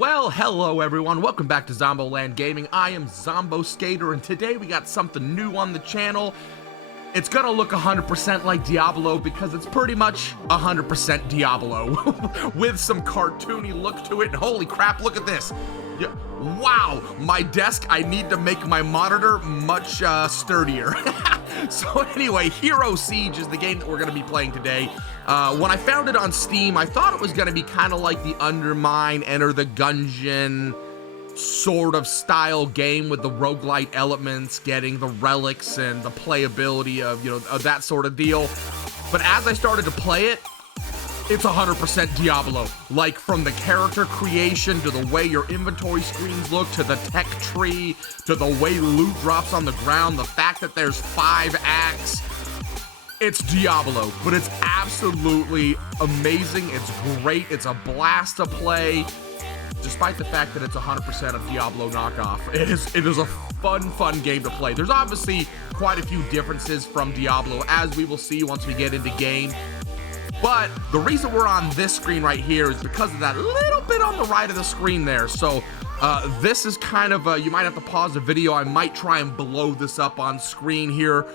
Well, hello everyone, welcome back to ZomBo Land Gaming. I am ZomBo Skater, and today we got something new on the channel. It's gonna look 100% like Diablo because it's pretty much 100% Diablo with some cartoony look to it. And holy crap, look at this. Yeah, wow, my desk, I need to make my monitor much sturdier. So anyway, Hero Siege is the game that we're gonna be playing today. When I found it on Steam, I thought it was gonna be kind of like the Undermine, Enter the Gungeon sort of style game with the roguelike elements, getting the relics and the playability of, of that sort of deal. But as I started to play it, it's 100% Diablo. Like from the character creation to the way your inventory screens look, to the tech tree, to the way loot drops on the ground, the fact that there's 5 acts. It's Diablo, but it's absolutely amazing. It's great. It's a blast to play. Despite the fact that it's 100% a Diablo knockoff, it is a fun game to play. There's obviously quite a few differences from Diablo, as we will see once we get into game. But the reason we're on this screen right here is because of that little bit on the right of the screen there. So this is kind of, you might have to pause the video. I might try and blow this up on screen here.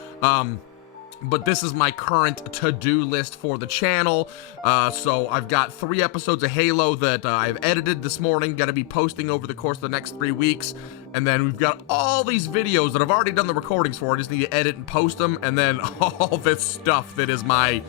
But this is my current to-do list for the channel. So I've got 3 episodes of Halo that I've edited this morning, gonna be posting over the course of the next 3 weeks. And then we've got all these videos that I've already done the recordings for. I just need to edit and post them. And then all this stuff that is my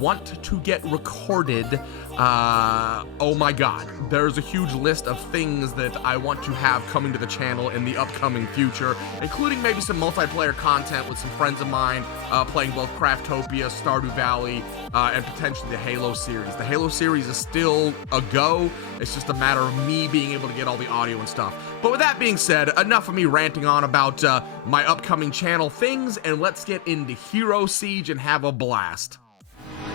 want to get recorded. Oh my god, there's a huge list of things that I want to have coming to the channel in the upcoming future, including maybe some multiplayer content with some friends of mine, playing both Craftopia, Stardew Valley, and potentially the Halo series. The Halo series is still a go. It's just a matter of me being able to get all the audio and stuff. But with that being said, enough of me ranting on about my upcoming channel things, and let's get into Hero Siege and have a blast.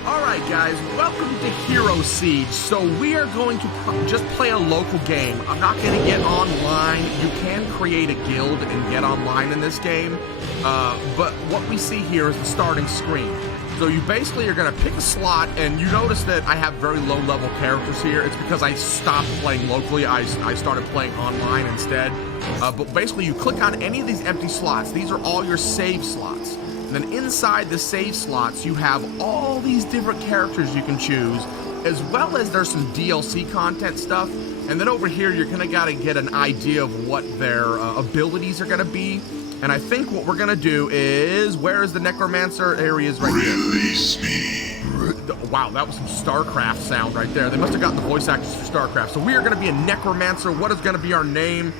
Alright guys, welcome to Hero Siege. So we are going to just play a local game. I'm not going to get online. You can create a guild and get online in this game. But what we see here is the starting screen. So you basically are going to pick a slot, and you notice that I have very low level characters here. It's because I stopped playing locally. I started playing online instead. But basically you click on any of these empty slots. These are all your save slots. And then inside the save slots, you have all these different characters you can choose, as well as there's some DLC content stuff. And then over here, you're gonna gotta get an idea of what their abilities are gonna be. And I think what we're gonna do is, where is the Necromancer? There he is right here. Release me. Wow, that was some StarCraft sound right there. They must have gotten the voice actors for StarCraft. So we are gonna be a Necromancer. What is gonna be our name?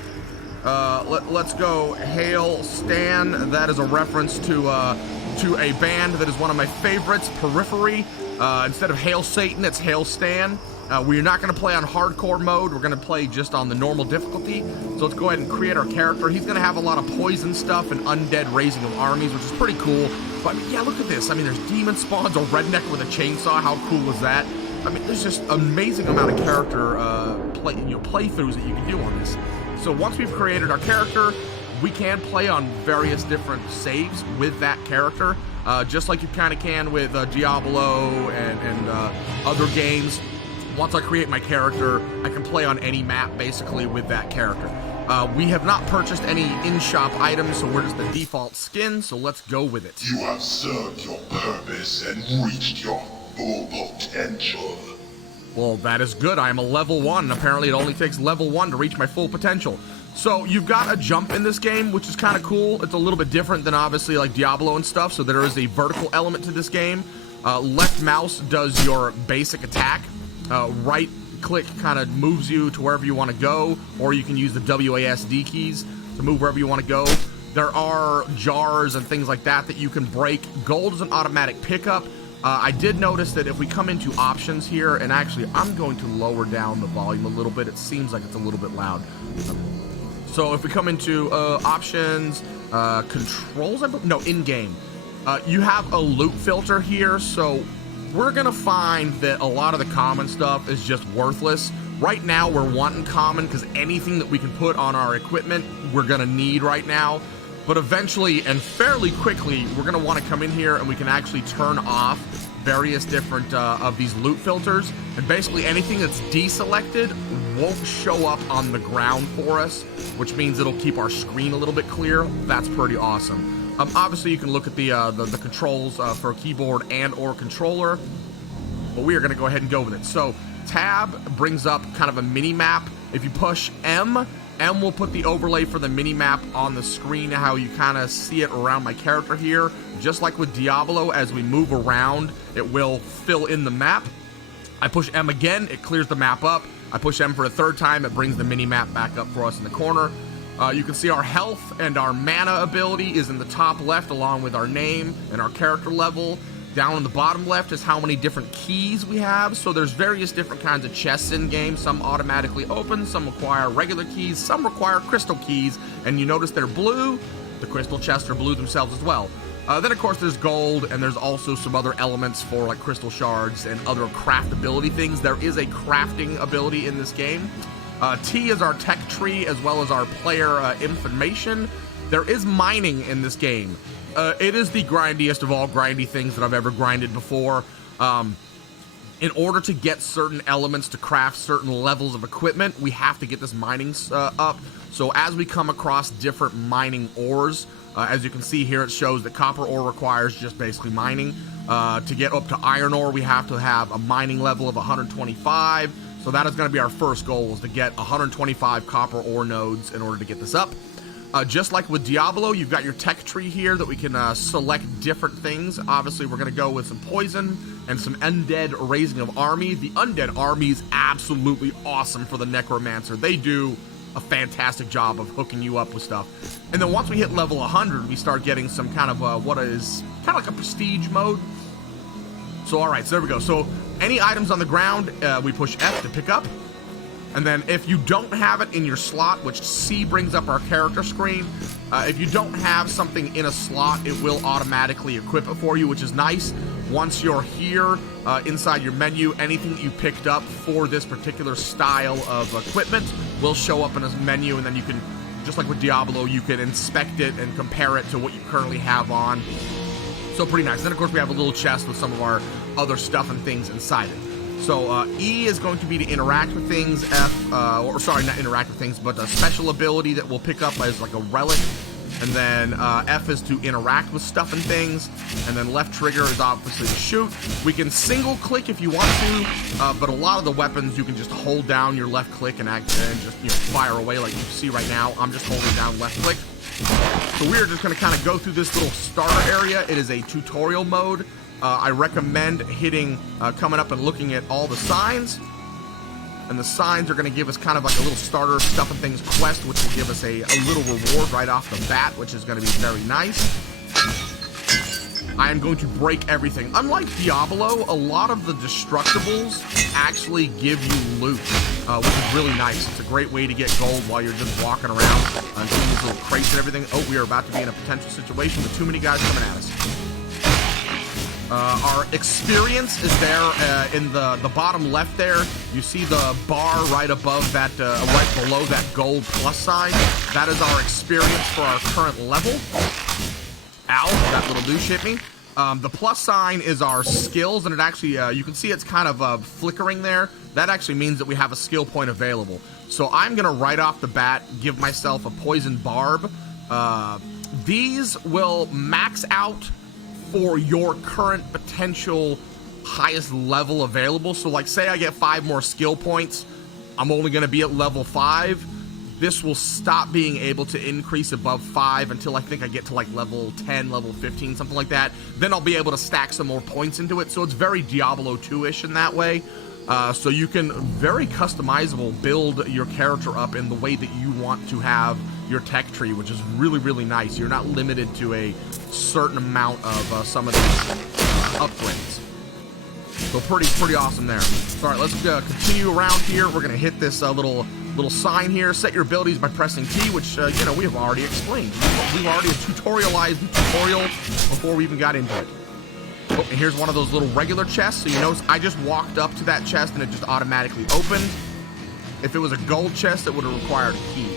Let's go Hail Stan. That is a reference to a band that is one of my favorites, Periphery. Instead of Hail Satan, it's Hail Stan. We're not going to play on hardcore mode. We're going to play just on the normal difficulty. So let's go ahead and create our character. He's going to have a lot of poison stuff and undead raising of armies, which is pretty cool. But I mean, yeah, look at this. I mean, there's demon spawns, a redneck with a chainsaw. How cool is that? I mean, there's just amazing amount of character playthroughs that you can do on this. So once we've created our character, we can play on various different saves with that character, just like you kind of can with Diablo and other games. Once I create my character, I can play on any map basically with that character. We have not purchased any in-shop items, so we're just the default skin, so let's go with it. You have served your purpose and reached your full potential. Well, that is good. I am a level 1. Apparently, it only takes level 1 to reach my full potential. So you've got a jump in this game, which is kind of cool. It's a little bit different than obviously like Diablo and stuff. So there is a vertical element to this game. Left mouse does your basic attack. Right click kind of moves you to wherever you want to go, or you can use the WASD keys to move wherever you want to go. There are jars and things like that that you can break. Gold is an automatic pickup. I did notice that if we come into options here, and actually I'm going to lower down the volume a little bit. It seems like it's a little bit loud. So if we come into options, controls, no, in-game, you have a loot filter here. So we're gonna find that a lot of the common stuff is just worthless. Right now we're wanting common because anything that we can put on our equipment, we're gonna need right now. But eventually and fairly quickly, we're gonna wanna come in here and we can actually turn off various different of these loot filters, and basically anything that's deselected won't show up on the ground for us, which means it'll keep our screen a little bit clear. That's pretty awesome. Obviously, you can look at the controls for a keyboard and or controller, but we are going to go ahead and go with it. So tab brings up kind of a mini map. If you push M will put the overlay for the mini map on the screen, how you kind of see it around my character here. Just like with Diablo, as we move around, it will fill in the map. I push M again, it clears the map up. I push M for a third time, it brings the mini map back up for us in the corner. You can see our health and our mana ability is in the top left, along with our name and our character level. Down in the bottom left is how many different keys we have. So there's various different kinds of chests in game. Some automatically open, some require regular keys, some require crystal keys. And you notice they're blue. The crystal chests are blue themselves as well. Then of course there's gold, and there's also some other elements for like crystal shards and other craftability things. There is a crafting ability in this game. T is our tech tree, as well as our player information. There is mining in this game. It is the grindiest of all grindy things that I've ever grinded before. In order to get certain elements to craft certain levels of equipment, we have to get this mining up. So as we come across different mining ores, as you can see here, it shows that copper ore requires just basically mining. To get up to iron ore, we have to have a mining level of 125. So that is going to be our first goal, is to get 125 copper ore nodes in order to get this up. Just like with Diablo, you've got your tech tree here that we can select different things. Obviously, we're going to go with some poison and some undead raising of army. The undead army is absolutely awesome for the Necromancer. They do a fantastic job of hooking you up with stuff. And then once we hit level 100, we start getting some kind of what is kind of like a prestige mode. So, all right, so there we go. So any items on the ground, we push F to pick up. And then if you don't have it in your slot, which C brings up our character screen, if you don't have something in a slot, it will automatically equip it for you, which is nice. Once you're here inside your menu, anything that you picked up for this particular style of equipment will show up in a menu, and then you can, just like with Diablo, you can inspect it and compare it to what you currently have on. So pretty nice. Then of course we have a little chest with some of our other stuff and things inside it. So E is going to be to interact with things. F, or sorry, not interact with things, but a special ability that we'll pick up as like a relic. And then F is to interact with stuff and things. And then left trigger is obviously to shoot. We can single click if you want to, but a lot of the weapons you can just hold down your left click and just fire away like you see right now. I'm just holding down left click. So we're just going to kind of go through this little starter area. It is a tutorial mode. I recommend coming up and looking at all the signs. And the signs are going to give us kind of like a little starter stuff and things quest, which will give us a little reward right off the bat, which is going to be very nice. I am going to break everything. Unlike Diablo, a lot of the destructibles actually give you loot, which is really nice. It's a great way to get gold while you're just walking around and seeing these little crates and everything. Oh, we are about to be in a potential situation with too many guys coming at us. Our experience is there in the bottom left there. You see the bar right above that, right below that gold plus sign. That is our experience for our current level. Ow, that little douche hit me. The plus sign is our skills, and it actually, you can see it's kind of flickering there. That actually means that we have a skill point available. So I'm going to right off the bat give myself a poison barb. These will max out for your current potential highest level available. So like say I get 5 more skill points, I'm only going to be at level 5. This will stop being able to increase above 5 until I think I get to like level 10, level 15, something like that. Then I'll be able to stack some more points into it. So it's very Diablo 2-ish in that way. So you can very customizable build your character up in the way that you want to have your tech tree, which is really, really nice. You're not limited to a certain amount of some of these upgrades. So pretty awesome there. All right, let's continue around here. We're gonna hit this little sign here. Set your abilities by pressing T, which we have already explained. We've already tutorialized the tutorial before we even got into it. Oh, and here's one of those little regular chests. So you notice I just walked up to that chest and it just automatically opened. If it was a gold chest, it would have required a key.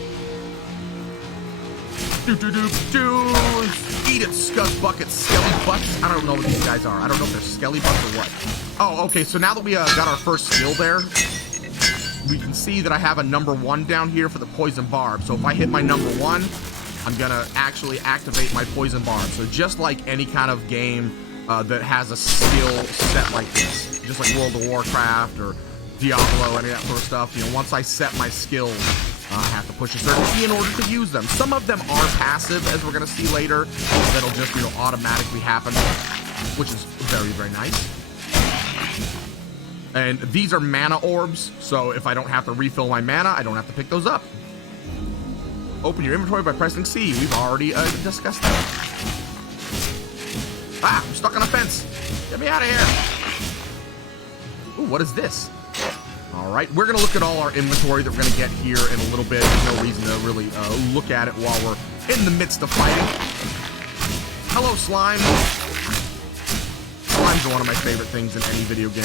Eat it, scuzz buckets, skelly butts. I don't know what these guys are. I don't know if they're skelly butts or what. Oh, okay, so now that we got our first skill there, we can see that I have a number 1 down here for the poison barb. So if I hit my number 1, I'm gonna actually activate my poison barb. So just like any kind of game that has a skill set like this, just like World of Warcraft or Diablo, any of that sort of stuff, you know, once I set my skills, I have to push a certain key in order to use them. Some of them are passive, as we're gonna see later. That'll just, you know, automatically happen, which is very, very nice. And these are mana orbs, so if I don't have to refill my mana, I don't have to pick those up. Open your inventory by pressing C. We've already discussed that. Ah, I'm stuck on a fence. Get me out of here. Ooh, what is this? All right, we're gonna look at all our inventory that we're gonna get here in a little bit. There's no reason to really look at it while we're in the midst of fighting. Hello, slime. Slimes are one of my favorite things in any video game.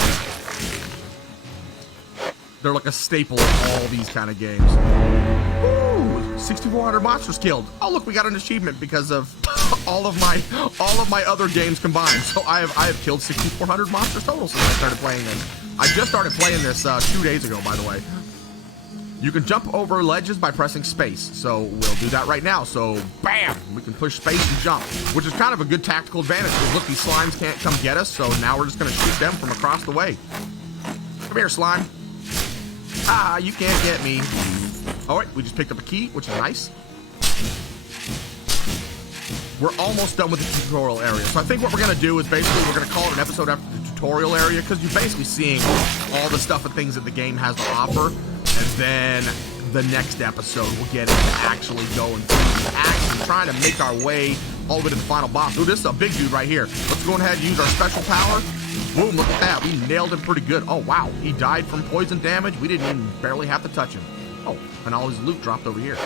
They're like a staple of all these kind of games. Ooh, 6,400 monsters killed. Oh, look, we got an achievement because of all of my other games combined. So I have killed 6,400 monsters total since I started playing this. I just started playing this 2 days ago, by the way. You can jump over ledges by pressing space, so we'll do that right now. So, bam! We can push space and jump, which is kind of a good tactical advantage, because look, these slimes can't come get us, so now we're just going to shoot them from across the way. Come here, slime. Ah, you can't get me. All right, we just picked up a key, which is nice. We're almost done with the tutorial area, so I think what we're going to do is basically we're going to call it an episode after the tutorial area, because you're basically seeing all the stuff and things that the game has to offer. And then the next episode, we'll get into actually going through the action, trying to make our way all the way to the final boss. Ooh, this is a big dude right here. Let's go ahead and use our special power. Boom, look at that. We nailed him pretty good. Oh, wow. He died from poison damage. We didn't even barely have to touch him. Oh, and all his loot dropped over here.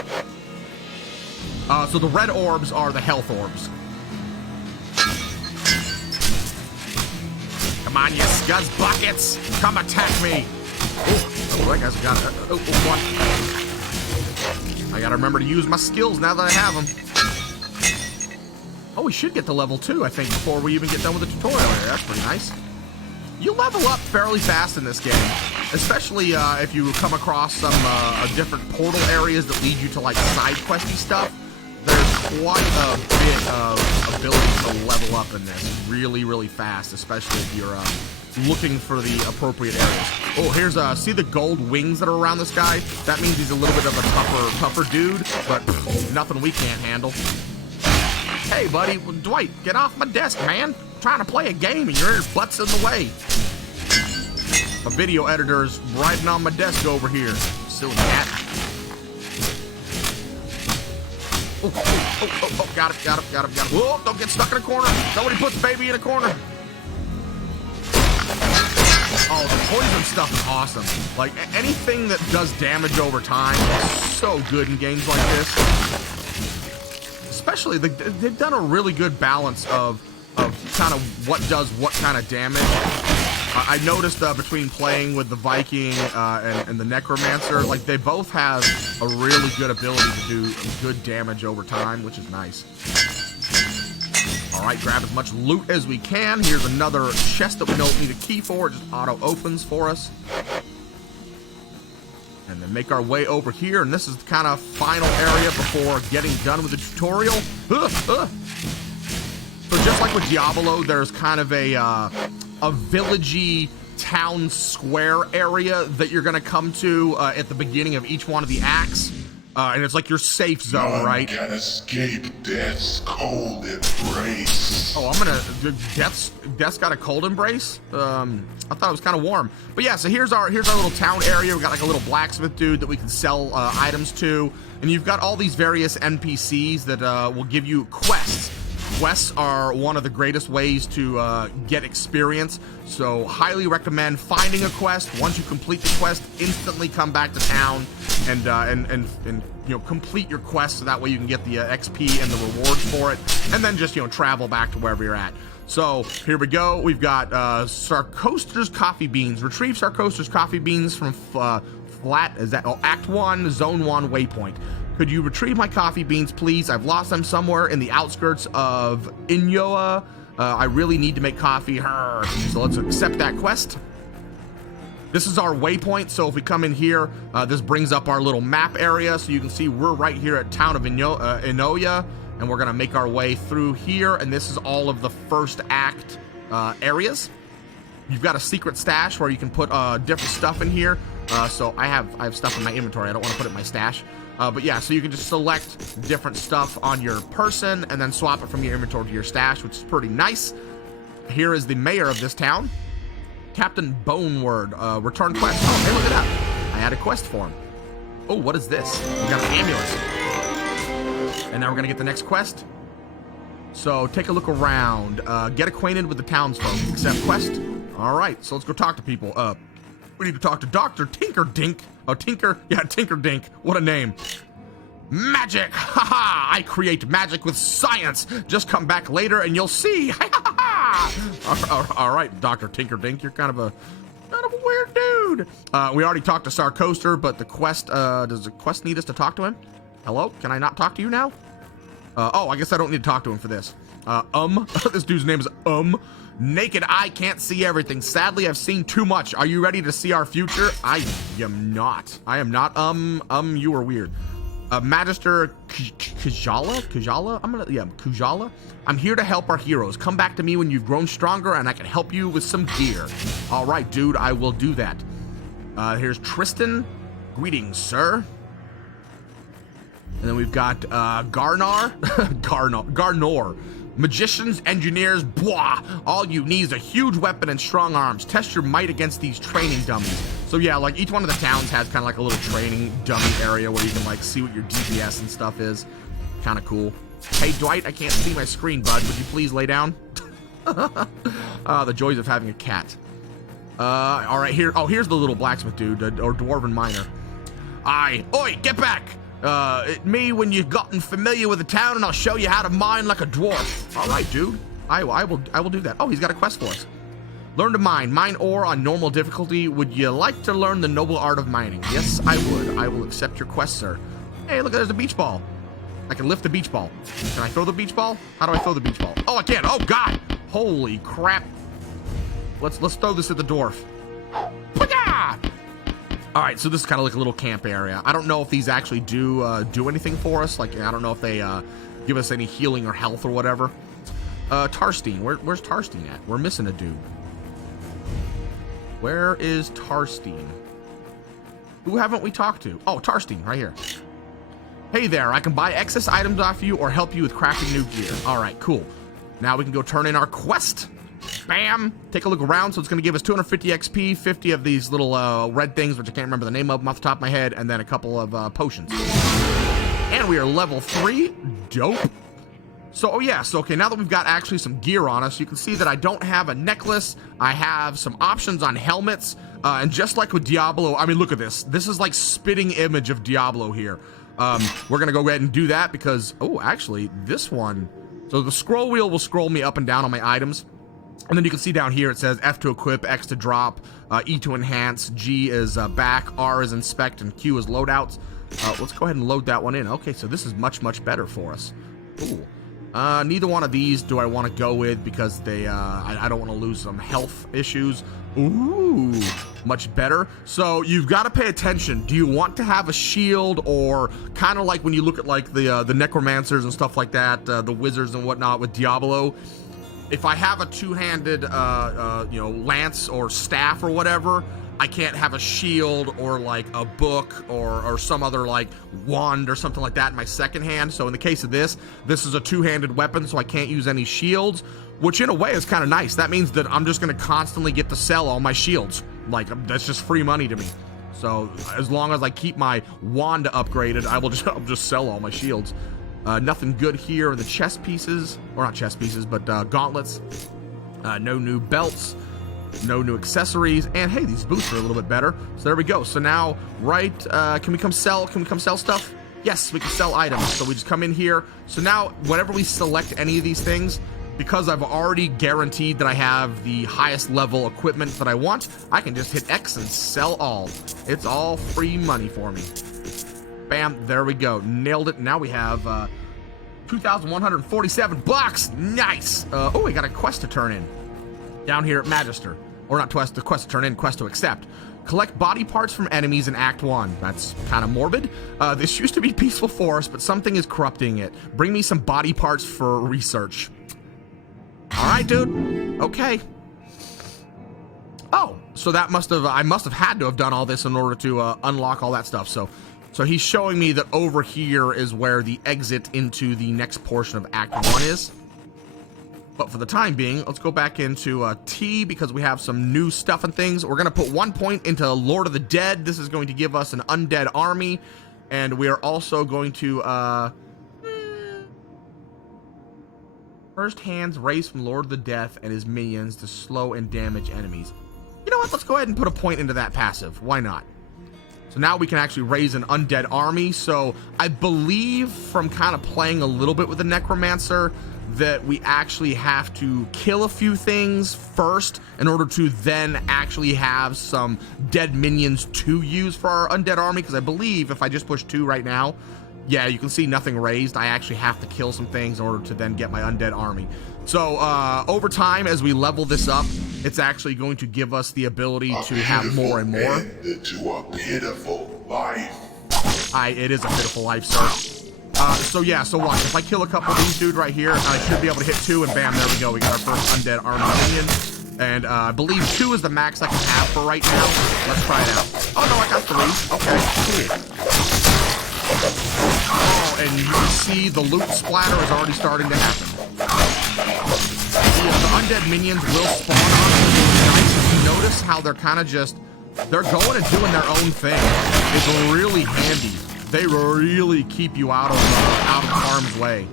So the red orbs are the health orbs. Come on, you scuzz buckets. Come attack me. Oh, that guy's got it. One. I gotta remember to use my skills now that I have them. Oh, we should get to level 2, I think, before we even get done with the tutorial area. That's pretty nice. You level up fairly fast in this game, especially if you come across some different portal areas that lead you to like side questy stuff. There's quite a bit of ability to level up in this really, really fast, especially if you're looking for the appropriate areas. Oh, here's see the gold wings that are around this guy? That means he's a little bit of a tougher dude, but nothing we can't handle. Hey, buddy, Dwight, get off my desk, man. I'm trying to play a game and your butt's in the way. A video editor's riding on my desk over here. Silly cat. Oh, got him. Whoa, don't get stuck in a corner. Nobody puts baby in a corner. Oh, the poison stuff is awesome. Like, anything that does damage over time is so good in games like this. Especially, they've done a really good balance of kind of what does what kind of damage. I noticed between playing with the Viking and the Necromancer, like they both have a really good ability to do good damage over time, which is nice. All right, grab as much loot as we can. Here's another chest that we don't need a key for. It just auto opens for us. And then make our way over here, and this is the kind of final area before getting done with the tutorial. So just like with Diablo, there's kind of a villagey town square area that you're gonna come to at the beginning of each one of the acts, and it's like your safe zone, right? Can escape death's cold embrace. Oh, Death's got a cold embrace. I thought it was kind of warm, but yeah. So here's our little town area. We got like a little blacksmith dude that we can sell items to, and you've got all these various NPCs that will give you quests. Quests are one of the greatest ways to get experience, so highly recommend finding a quest. Once you complete the quest, instantly come back to town and you know, complete your quest, so that way you can get the XP and the rewards for it, and then just, you know, travel back to wherever you're at. So here we go. We've got Sarcoaster's coffee beans. Retrieve Sarcoaster's coffee beans from Act 1, Zone 1 waypoint. Could you retrieve my coffee beans, please? I've lost them somewhere in the outskirts of Inyoa. I really need to make coffee. So let's accept that quest. This is our waypoint, so if we come in here, this brings up our little map area, so you can see we're right here at town of Inoya, and we're gonna make our way through here, and this is all of the first act areas. You've got a secret stash where you can put different stuff in here. So I have stuff in my inventory. I don't want to put it in my stash. But yeah, so you can just select different stuff on your person and then swap it from your inventory to your stash, which is pretty nice. Here is the mayor of this town, Captain Boneward. Return quest. Oh, hey, look at that. I had a quest for him. Oh, what is this? We got an amulet. And now we're gonna get the next quest. So take a look around. Get acquainted with the townsfolk. Accept quest. All right, so let's go talk to people. We need to talk to Dr. Tinkerdink. Oh, Tinkerdink. What a name. Magic! Haha! I create magic with science. Just come back later and you'll see. All right, Dr. Tinkerdink, you're kind of a weird dude. We already talked to Sarcoaster, but the quest, does the quest need us to talk to him? Hello? Can I not talk to you now? Oh, I guess I don't need to talk to him for this. This dude's name is Naked eye can't see everything. Sadly, I've seen too much. Are you ready to see our future? I am not. You are weird. Magister Kujala? Kujala? I'm here to help our heroes. Come back to me when you've grown stronger and I can help you with some gear. All right, dude, I will do that. Here's Tristan. Greetings, sir. And then we've got Garnor. Magicians, engineers, blah. All you need is a huge weapon and strong arms. Test your might against these training dummies. So yeah, like each one of the towns has kind of like a little training dummy area where you can like see what your DPS and stuff is. Kind of cool. Hey Dwight, I can't see my screen, bud. Would you please lay down? The joys of having a cat. All right, here's the little blacksmith dude, or dwarven miner. Oi, get back! Me when you've gotten familiar with the town, and I'll show you how to mine like a dwarf. All right, dude. I will do that. Oh, he's got a quest for us. Learn to mine. Mine ore on normal difficulty. Would you like to learn the noble art of mining? Yes, I would. I will accept your quest, sir. Hey, look, there's a beach ball. I can lift the beach ball. Can I throw the beach ball? How do I throw the beach ball? Oh, I can. Oh, God. Holy crap. Let's throw this at the dwarf. All right, so this is kind of like a little camp area. I don't know if these actually do anything for us. Like, I don't know if they give us any healing or health or whatever. Tarstein, where's Tarstein at? We're missing a dude. Where is Tarstein? Who haven't we talked to? Oh, Tarstein, right here. Hey there, I can buy excess items off you or help you with crafting new gear. All right, cool. Now we can go turn in our quest. Bam! Take a look around. So it's going to give us 250 XP, 50 of these little red things, which I can't remember the name of them off the top of my head, and then a couple of potions. And we are level 3. Dope. So, oh yeah, so okay, now that we've got actually some gear on us, you can see that I don't have a necklace. I have some options on helmets, and just like with Diablo, I mean, look at this. This is like spitting image of Diablo here. We're going to go ahead and do that because, oh, actually, this one. So the scroll wheel will scroll me up and down on my items. And then you can see down here, it says F to equip, X to drop, E to enhance, G is back, R is inspect, and Q is loadouts. Let's go ahead and load that one in. Okay, so this is much, much better for us. Ooh. Neither one of these do I want to go with because they, I don't want to lose some health issues. Ooh, much better. So you've got to pay attention. Do you want to have a shield, or kind of like when you look at like the necromancers and stuff like that, the wizards and whatnot with Diablo? If I have a two-handed, lance or staff or whatever, I can't have a shield or like a book or some other like wand or something like that in my second hand. So in the case of this is a two-handed weapon, so I can't use any shields, which in a way is kind of nice. That means that I'm just going to constantly get to sell all my shields. Like, that's just free money to me. So as long as I keep my wand upgraded, I'll just sell all my shields. Nothing good here in the chest pieces, or not chest pieces, but gauntlets. No new belts. No new accessories, and hey, these boots are a little bit better. So there we go. So now, right, can we come sell stuff? Yes, we can sell items. So we just come in here. So now, whenever we select any of these things, because I've already guaranteed that I have the highest level equipment that I want, I can just hit X and sell all. It's all free money for me. Bam, there we go. Nailed it. Now we have 2,147 bucks. Nice. Oh, we got a quest to turn in down here at Magister. Or not quest, the quest to turn in, quest to accept. Collect body parts from enemies in Act 1. That's kind of morbid. This used to be peaceful forest, but something is corrupting it. Bring me some body parts for research. All right, dude. Okay. Oh, so that I must have had to have done all this in order to unlock all that stuff. So he's showing me that over here is where the exit into the next portion of Act 1 is. But for the time being, let's go back into T because we have some new stuff and things. We're going to put 1 point into Lord of the Dead. This is going to give us an undead army. And we are also going to... First hands raised from Lord of the Death and his minions to slow and damage enemies. You know what? Let's go ahead and put a point into that passive. Why not? So now we can actually raise an undead army. So I believe from kind of playing a little bit with the Necromancer that we actually have to kill a few things first in order to then actually have some dead minions to use for our undead army. Because I believe if I just push 2 right now, yeah, you can see nothing raised. I actually have to kill some things in order to then get my undead army. So over time, as we level this up, it's actually going to give us the ability to have more and more. To a pitiful life. It is a pitiful life, sir. So yeah, so watch. If I kill a couple of these dudes right here, I should be able to hit 2, and bam, there we go. We got our first undead army minion. And I believe 2 is the max I can have for right now. Let's try it out. Oh, no, I got 3. Okay, cool. Oh, and you can see the loot splatter is already starting to happen. The undead minions will spawn on them. Nice. If you notice how they're kind of just, they're going and doing their own thing. It's really handy. They really keep you out of harm's way.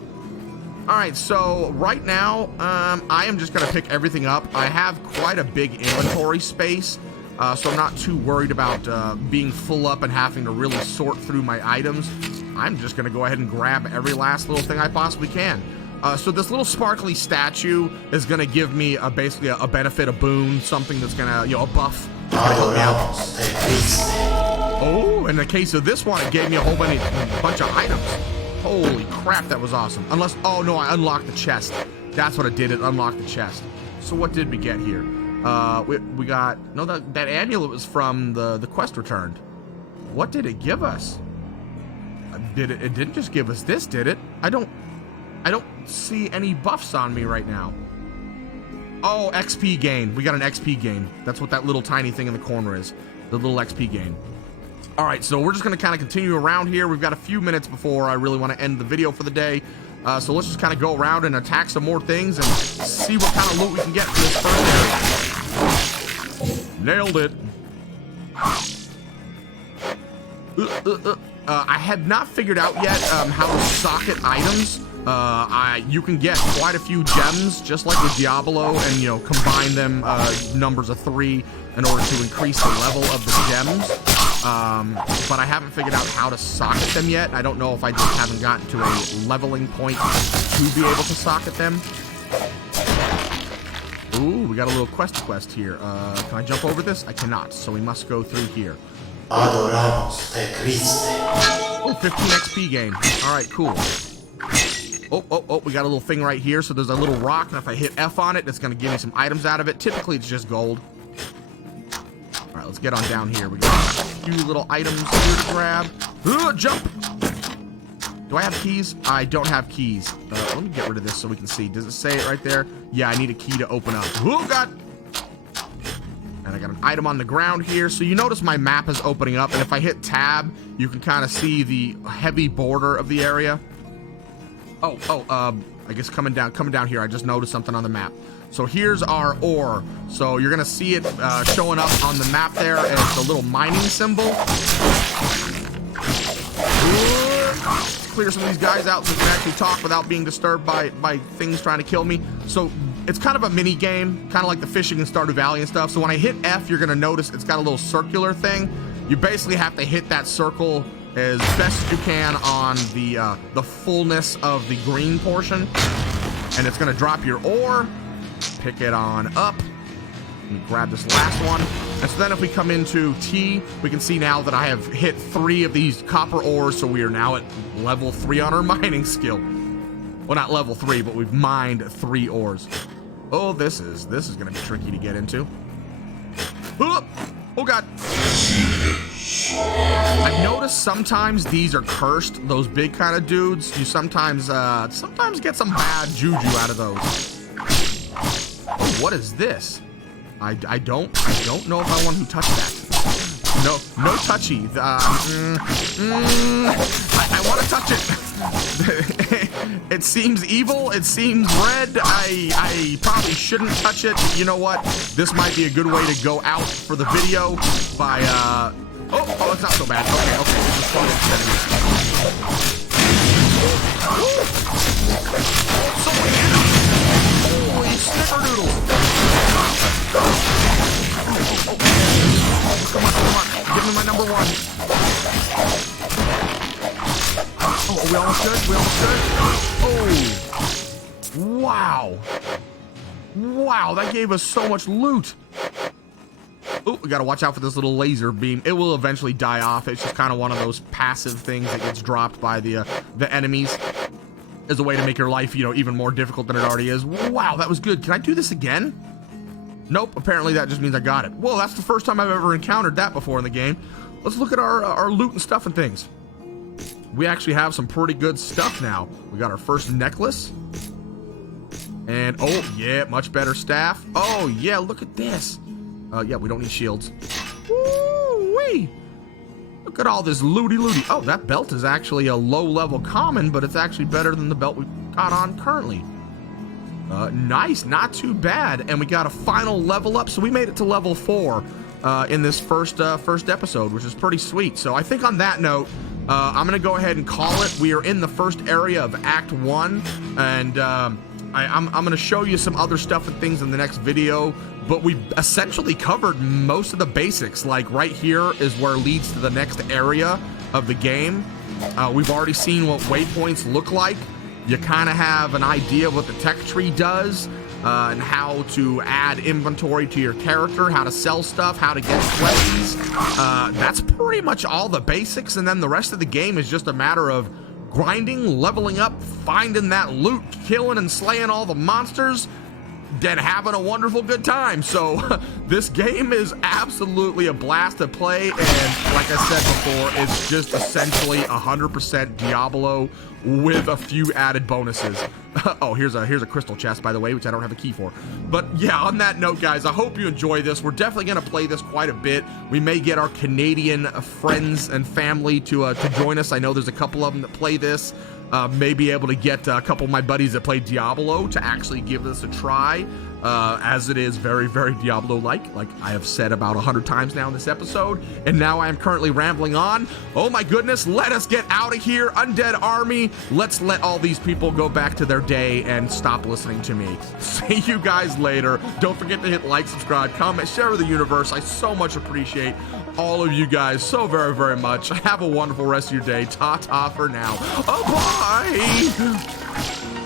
All right, so right now, I am just gonna pick everything up. I have quite a big inventory space, so I'm not too worried about being full up and having to really sort through my items. I'm just gonna go ahead and grab every last little thing I possibly can. So this little sparkly statue is gonna give me basically a benefit, a boon, something that's gonna, a buff. Help me out. Oh, in the case of this one, it gave me a whole bunch of items. Holy crap, that was awesome. Unless, oh no, I unlocked the chest. That's what it did, it unlocked the chest. So what did we get here? We got, no, that amulet was from the quest returned. What did it give us? It didn't just give us this, did it? I don't see any buffs on me right now. Oh, XP gain. We got an XP gain. That's what that little tiny thing in the corner is. The little XP gain. All right, so we're just going to kind of continue around here. We've got a few minutes before I really want to end the video for the day. So let's just kind of go around and attack some more things and see what kind of loot we can get from this first area. Nailed it. I had not figured out yet how to socket items. You can get quite a few gems, just like with Diablo, and combine them numbers of 3 in order to increase the level of the gems. But I haven't figured out how to socket them yet. I don't know if I just haven't gotten to a leveling point to be able to socket them. Ooh, we got a little quest here. Can I jump over this? I cannot, so we must go through here. Oh, 15 XP gain. All right, cool. Oh, we got a little thing right here. So there's a little rock, and if I hit F on it, it's going to give me some items out of it. Typically, it's just gold. All right, let's get on down here. We got a few little items here to grab. Jump! Do I have keys? I don't have keys. Let me get rid of this so we can see. Does it say it right there? Yeah, I need a key to open up. Oh, God! And I got an item on the ground here. So you notice my map is opening up, and if I hit tab, you can kind of see the heavy border of the area. I guess coming down here, I just noticed something on the map. So here's our ore. So you're gonna see it showing up on the map there as the little mining symbol. Let's clear some of these guys out so we can actually talk without being disturbed by things trying to kill me. So it's kind of a mini game, kind of like the fishing in Stardew Valley and stuff. So when I hit F, you're gonna notice it's got a little circular thing. You basically have to hit that circle as best as you can on the fullness of the green portion, and it's gonna drop your ore. Pick it on up. Let me grab this last one. And so then if we come into T, we can see now that I have hit 3 of these copper ores, so we are now at level 3 on our mining skill. Well, not level 3, but we've mined 3 ores. Oh, this is gonna be tricky to get into. Oh God. I've noticed sometimes these are cursed, those big kind of dudes. You sometimes get some bad juju out of those. Oh, what is this? I don't know if I want to touch that. No touchy. I want to touch it. It seems evil. It seems red. I probably shouldn't touch it. You know what? This might be a good way to go out for the video by oh, it's not so bad. Okay. This is fun. So many enemies. Holy snickerdoodle. Come on. Give me my number 1. Oh, we almost good? Oh. Wow, that gave us so much loot. Oh, we gotta watch out for this little laser beam. It will eventually die off. It's just kind of one of those passive things that gets dropped by the enemies as a way to make your life, even more difficult than it already is. Wow, that was good. Can I do this again? Nope, apparently that just means I got it. Well, that's the first time I've ever encountered that before in the game. Let's look at our loot and stuff and things. We actually have some pretty good stuff now. We got our first necklace. And, oh, yeah, much better staff. Oh, yeah, look at this. Yeah, we don't need shields. Woo-wee! Look at all this looty. Oh, that belt is actually a low-level common, but it's actually better than the belt we've got on currently. Nice, not too bad. And we got a final level up, so we made it to level 4 in this first episode, which is pretty sweet. So I think on that note, I'm gonna go ahead and call it. We are in the first area of Act 1, and I'm gonna show you some other stuff and things in the next video, but we essentially covered most of the basics. Like right here is where it leads to the next area of the game. We've already seen what waypoints look like. You kind of have an idea of what the tech tree does, and how to add inventory to your character, how to sell stuff, how to get plays. That's pretty much all the basics, and then the rest of the game is just a matter of grinding, leveling up, finding that loot, killing and slaying all the monsters, then having a wonderful good time. So this game is absolutely a blast to play, and like I said before, it's just essentially 100% Diablo with a few added bonuses. Oh, here's a crystal chest, by the way, which I don't have a key for. But yeah, on that note, guys, I hope you enjoy this. We're definitely going to play this quite a bit. We may get our Canadian friends and family to join us. I know there's a couple of them that play this. May be able to get a couple of my buddies that play Diablo to actually give this a try, as it is very, very Diablo-like, like I have said about 100 times now in this episode. And now I am currently rambling on. Oh my goodness, let us get out of here, Undead Army. Let's let all these people go back to their day and stop listening to me. See you guys later. Don't forget to hit like, subscribe, comment, share with the universe. I so much appreciate all of you guys so very, very much. Have a wonderful rest of your day. Ta-ta for now. Oh, bye!